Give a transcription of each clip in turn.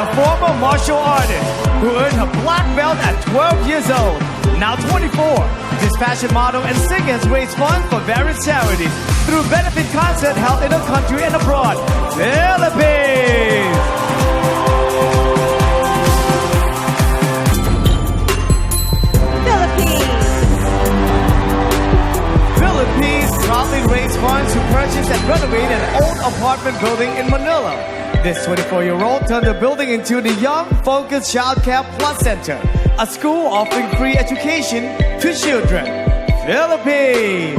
a former martial artist who earned her black belt at 12 years old. Now 24, this fashion model and singer has raised funds for various charities through benefit concerts held in the country and abroad. Philippines! Philippines proudly raised funds to purchase and renovate an old apartment building in Manila. This 24-year-old turned the building into the Young Focus Child Care Plus Center, a school offering free education to children. Philippines!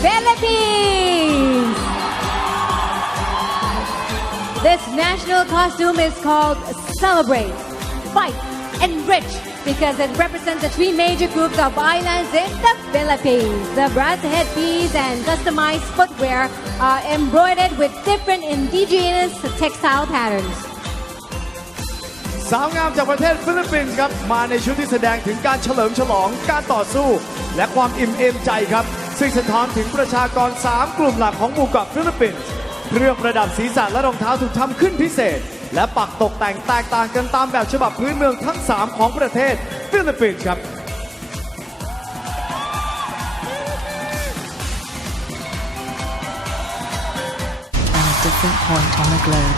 Philippines! This national costume is called Celebrate, Fight, Enrich because it represents the three major groups of islands in the Philippines. The brass headpiece and customized footwear are embroidered with different indigenous textile patterns. สาวงามจากประเทศฟิลิปปินส์ครับมาในชุดที่แสดงถึงการเฉลิมฉลองการต่อสู้และความอิ่มเอมใจครับซึ่งสะท้อนถึงประชากร3กลุ่มหลักของหมู่เกาะฟิลิปปินส์เครื่องประดับศีรษะและรองเท้าถูกทำขึ้นพิเศษและปักตกแต่งแตกต่างกันตามแบบฉบับพื้นเมืองทั้ง3ของประเทศฟิลิปปินส์ครับ On a different point on the globe,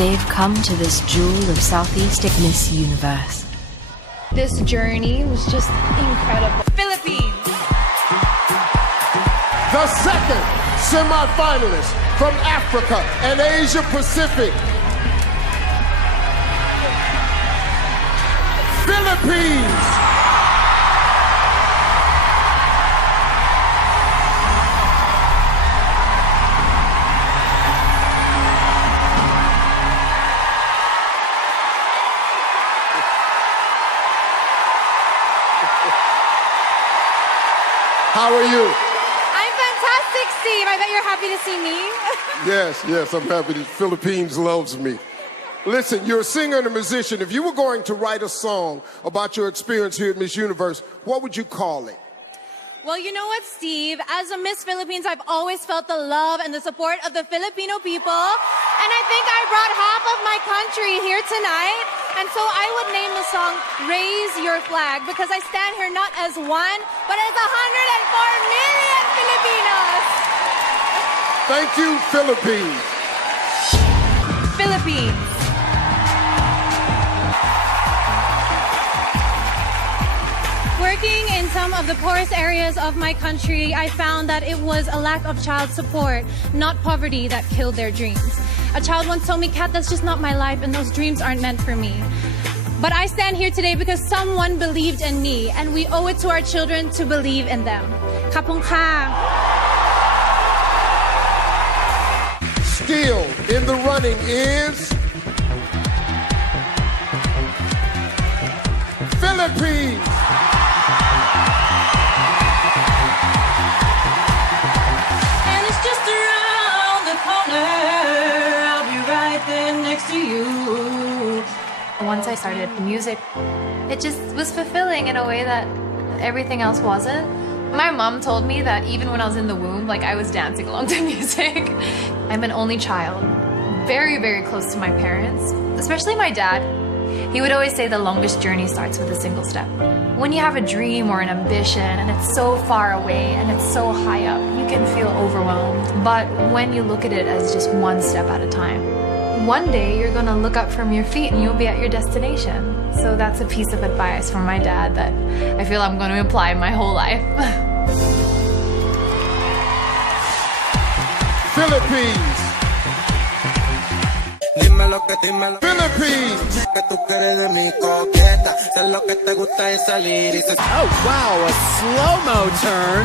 they've come to this jewel of Southeast Miss Universe. This journey was just incredible. Philippines! The second semi-finalist from Africa and Asia Pacific. Philippines! How are you? I'm fantastic, Steve. I bet you're happy to see me. Yes, I'm happy. The Philippines loves me. Listen, you're a singer and a musician. If you were going to write a song about your experience here at Miss Universe, what would you call it? Well, you know what, Steve? As a Miss Philippines, I've always felt the love and the support of the Filipino people. And I think I brought half of my country here tonight. And so I would name the song Raise Your Flag because I stand here not as one, but as 104 million Filipinos. Thank you, Philippines. Philippines. Working in some of the poorest areas of my country, I found that it was a lack of child support, not poverty, that killed their dreams. A child once told me, Kat, that's just not my life and those dreams aren't meant for me. But I stand here today because someone believed in me and we owe it to our children to believe in them. Kapong ka. Still in the running is Philippines. And it's just around the corner. I'll be right there next to you. Once I started music, it just was fulfilling in a way that everything else wasn't. My mom told me that even when I was in the womb, like I was dancing along to music. I'm an only child, very, very close to my parents, especially my dad. He would always say the longest journey starts with a single step. When you have a dream or an ambition and it's so far away and it's so high up, you can feel overwhelmed. But when you look at it as just one step at a time, one day you're gonna look up from your feet and you'll be at your destination. So that's a piece of advice from my dad that I feel I'm gonna apply my whole life. Philippines. Philippines. Oh wow, a slow-mo turn.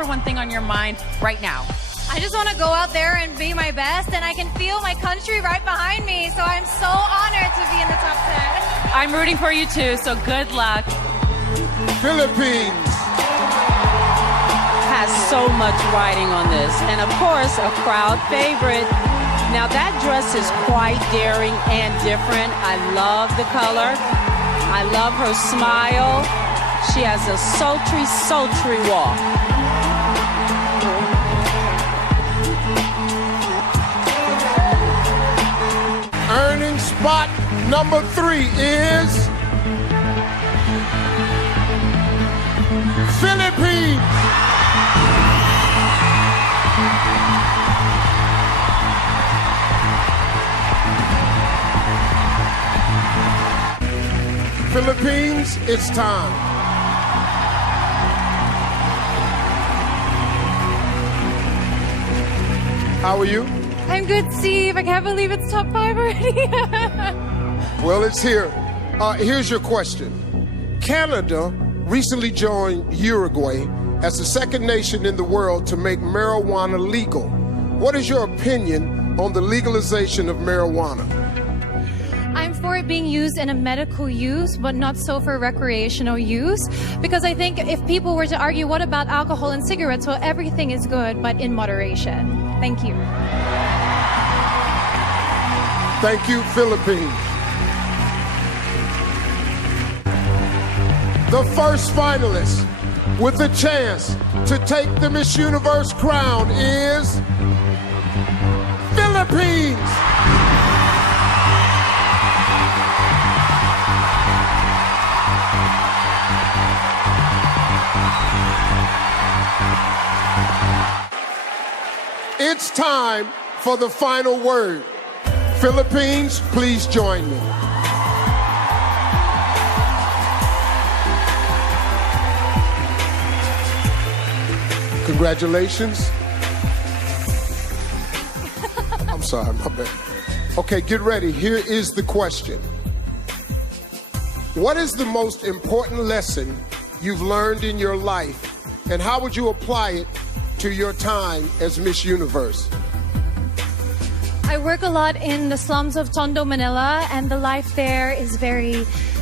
number one thing on your mind right now? I just want to go out there and be my best, and I can feel my country right behind me, so I'm so honored to be in the top 10. I'm rooting for you too, so good luck. Philippines. Has so much riding on this, and of course a crowd favorite. Now that dress is quite daring and different. I love the color. I love her smile. She has a sultry, sultry walk. Earning spot number 3 is Philippines. Philippines, it's time. How are you? I'm good, Steve. I can't believe it's top 5 already. Well, it's here. Here's your question. Canada recently joined Uruguay as the second nation in the world to make marijuana legal. What is your opinion on the legalization of marijuana? I'm for it being used in a medical use, but not so for recreational use. Because I think if people were to argue, what about alcohol and cigarettes? Well, everything is good, but in moderation. Thank you. Thank you, Philippines. The first finalist with the chance to take the Miss Universe crown is Philippines. It's time for the final word. Philippines, please join me. Congratulations. I'm sorry, my bad. Okay, get ready. Here is the question. What is the most important lesson you've learned in your life, and how would you apply it to your time as Miss Universe? I work a lot in the slums of Tondo, Manila, and the life there is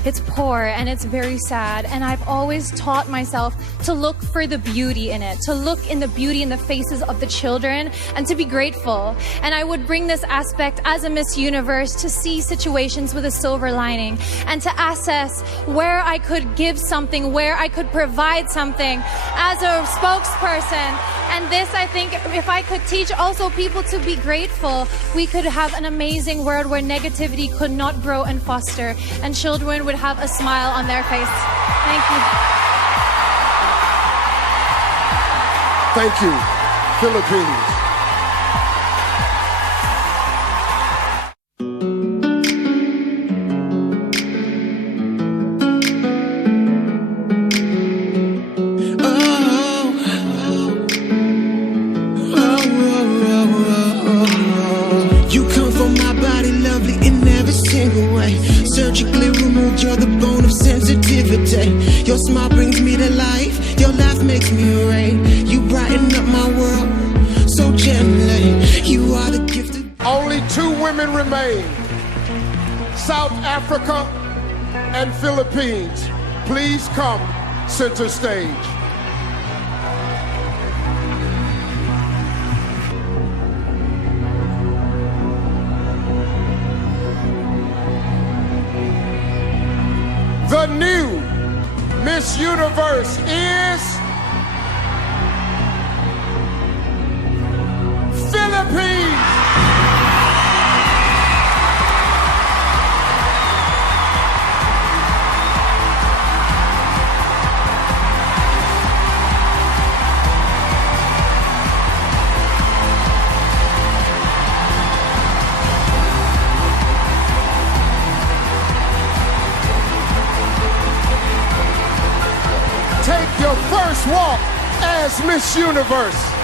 it's poor and it's very sad. And I've always taught myself to look for the beauty in it, to look in the beauty in the faces of the children, and to be grateful. And I would bring this aspect as a Miss Universe to see situations with a silver lining and to assess where I could give something, where I could provide something as a spokesperson. And this, I think, if I could teach also people to be grateful, we could have an amazing world where negativity could not grow and foster, and children would have a smile on their face. Thank you. Thank you, Philippines. Surgically removed, you're the bone of sensitivity. Your smile brings me to life, your laugh makes me rain. You brighten up my world so gently. You are the gift of... Only 2 women remain. South Africa and Philippines. Please come center stage. The new Miss Universe is Philippines. Take your first walk as Miss Universe.